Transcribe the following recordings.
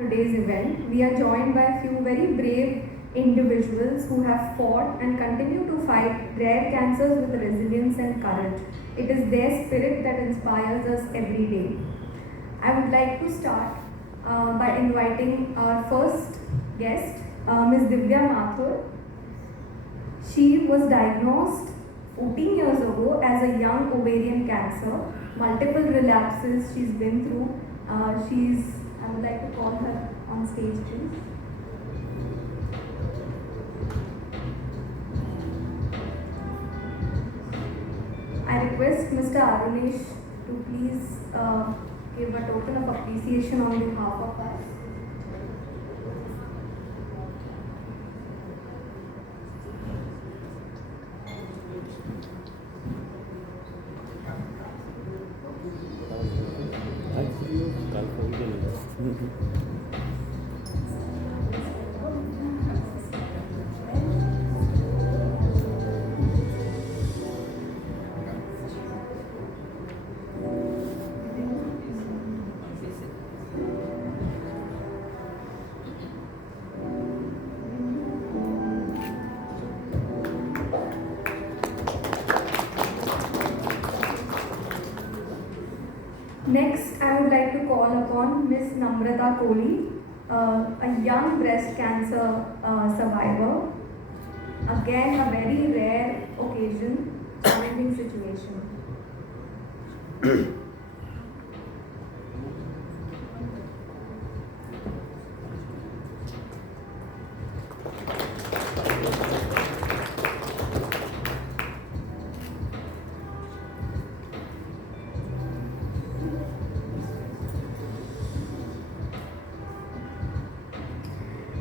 Today's event, we are joined by a few very brave individuals who have fought and continue to fight rare cancers with resilience and courage. It is their spirit that inspires us every day. I would like to start by inviting our first guest, Ms. Divya Mathur. She was diagnosed 14 years ago as a young ovarian cancer, multiple relapses she's been through. I would like to call her on stage, please. I request Mr. Arunesh to please give a token of appreciation on behalf of us. Next, I would like to call upon Ms. Namrata Kohli, a young breast cancer survivor. Again, a very rare occasion, challenging situation.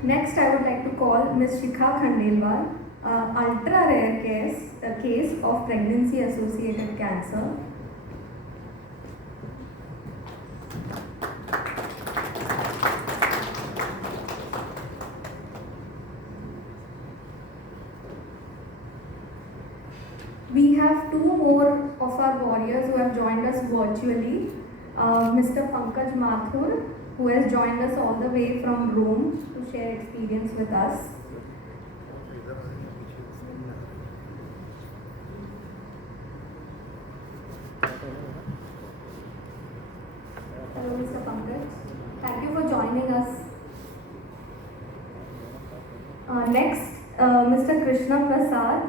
Next, I would like to call Ms. Shikha Khandelwal, ultra rare case of pregnancy associated cancer. We have two more of our warriors who have joined us virtually. Mr. Pankaj Mathur, who has joined us all the way from Rome to share experience with us. Hello, Mr. Pankaj. Thank you for joining us. Next, Mr. Krishna Prasad,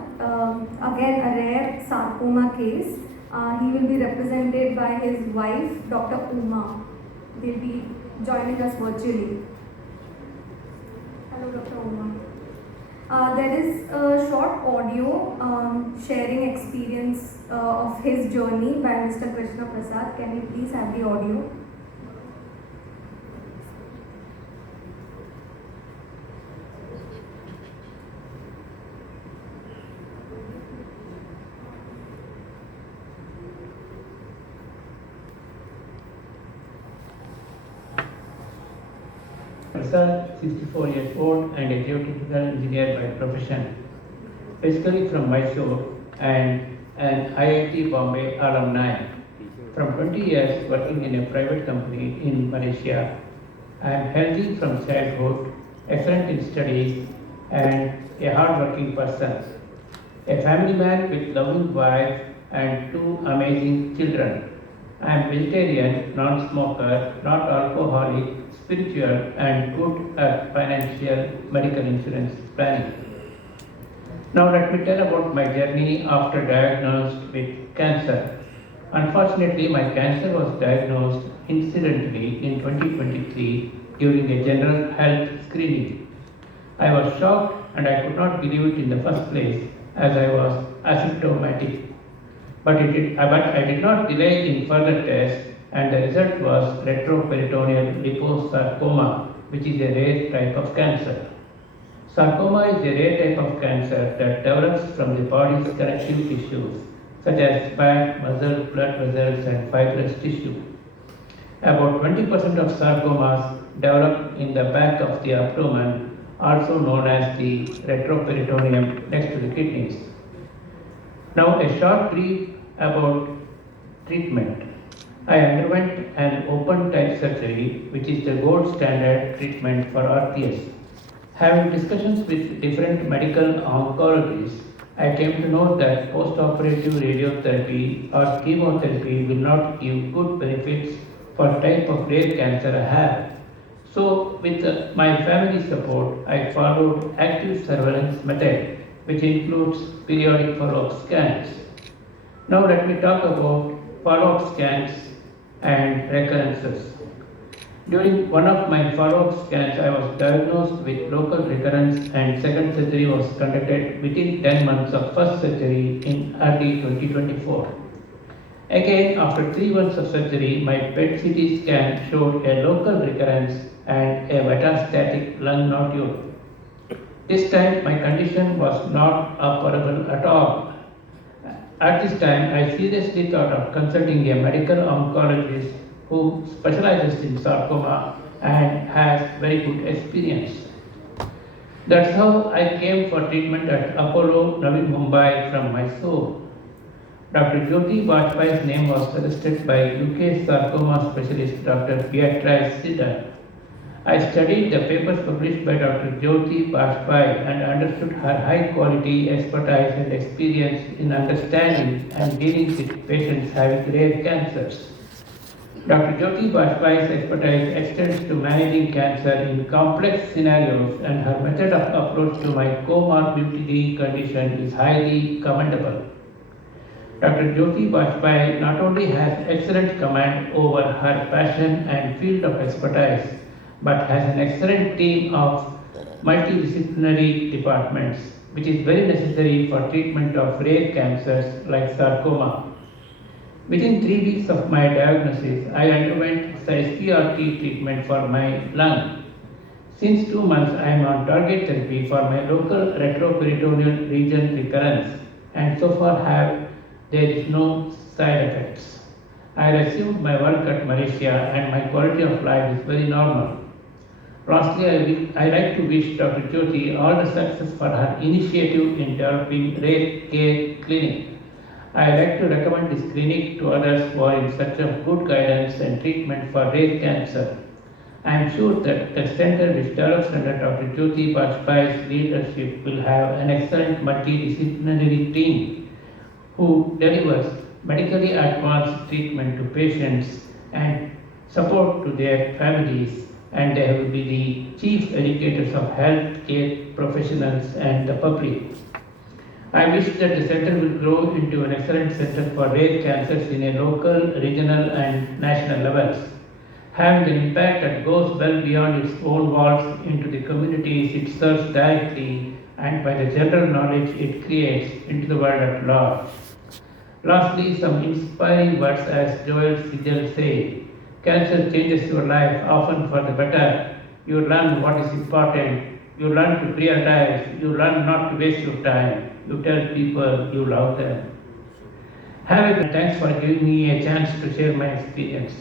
again a rare sarcoma case. He will be represented by his wife, Dr. Uma. They'll be joining us virtually. Hello, Dr. Uma. There is a short audio sharing experience of his journey by Mr. Krishna Prasad. Can we please have the audio? Prasad, 64 years old and a geotechnical engineer by profession, basically from Mysore and an IIT Bombay alumni. From 20 years working in a private company in Malaysia, I am healthy from childhood, excellent in studies and a hard-working person. A family man with loving wife and two amazing children. I am vegetarian, non-smoker, not alcoholic, spiritual and good at financial medical insurance planning. Now let me tell about my journey after diagnosed with cancer. Unfortunately, my cancer was diagnosed incidentally in 2023 during a general health screening. I was shocked and I could not believe it in the first place as I was asymptomatic. But I did not delay in further tests and the result was retroperitoneal liposarcoma, which is a rare type of cancer. Sarcoma is a rare type of cancer that develops from the body's connective tissues, such as fat, muscle, blood vessels, and fibrous tissue. About 20% of sarcomas develop in the back of the abdomen, also known as the retroperitoneum next to the kidneys. Now, a short brief about treatment. I underwent an open type surgery, which is the gold standard treatment for RPS. Having discussions with different medical oncologists, I came to know that post-operative radiotherapy or chemotherapy will not give good benefits for type of rare cancer I have. So, with my family support, I followed active surveillance method, which includes periodic follow-up scans. Now let me talk about follow-up scans and recurrences. During one of my follow-up scans, I was diagnosed with local recurrence and second surgery was conducted within 10 months of first surgery in early 2024. Again, after 3 months of surgery, my PET CT scan showed a local recurrence and a metastatic lung nodule. This time, my condition was not operable at all. At this time, I seriously thought of consulting a medical oncologist who specializes in sarcoma and has very good experience. That's how I came for treatment at Apollo Navi Mumbai from Mysore. Dr. Jyoti Bajpayee's name was suggested by UK sarcoma specialist Dr. Geriatric. I studied the papers published by Dr. Jyoti Bajpayee and understood her high quality expertise and experience in understanding and dealing with patients having rare cancers. Dr. Jyoti Bajpayee's expertise extends to managing cancer in complex scenarios, and her method of approach to my comorbidity condition is highly commendable. Dr. Jyoti Bajpayee not only has excellent command over her passion and field of expertise, but has an excellent team of multidisciplinary departments, which is very necessary for treatment of rare cancers like sarcoma. Within 3 weeks of my diagnosis, I underwent SPRT treatment for my lung. Since 2 months, I am on target therapy for my local retroperitoneal region recurrence, and so far there is no side effects. I resumed my work at Malaysia, and my quality of life is very normal. Lastly, I like to wish Dr. Jyoti all the success for her initiative in developing RareCare Clinic. I like to recommend this clinic to others who are in search of good guidance and treatment for rare cancer. I am sure that the center which develops under Dr. Jyoti Bajpayee's leadership will have an excellent multidisciplinary team who delivers medically advanced treatment to patients and support to their families, and they will be the chief educators of healthcare professionals and the public. I wish that the center will grow into an excellent center for rare cancers in a local, regional, and national levels, having an impact that goes well beyond its own walls into the communities it serves directly and by the general knowledge it creates into the world at large. Lastly, some inspiring words as Joel Sigel said, cancer changes your life often for the better. You learn what is important. You learn to prioritize. You learn not to waste your time. You tell people you love them. Thanks for giving me a chance to share my experience.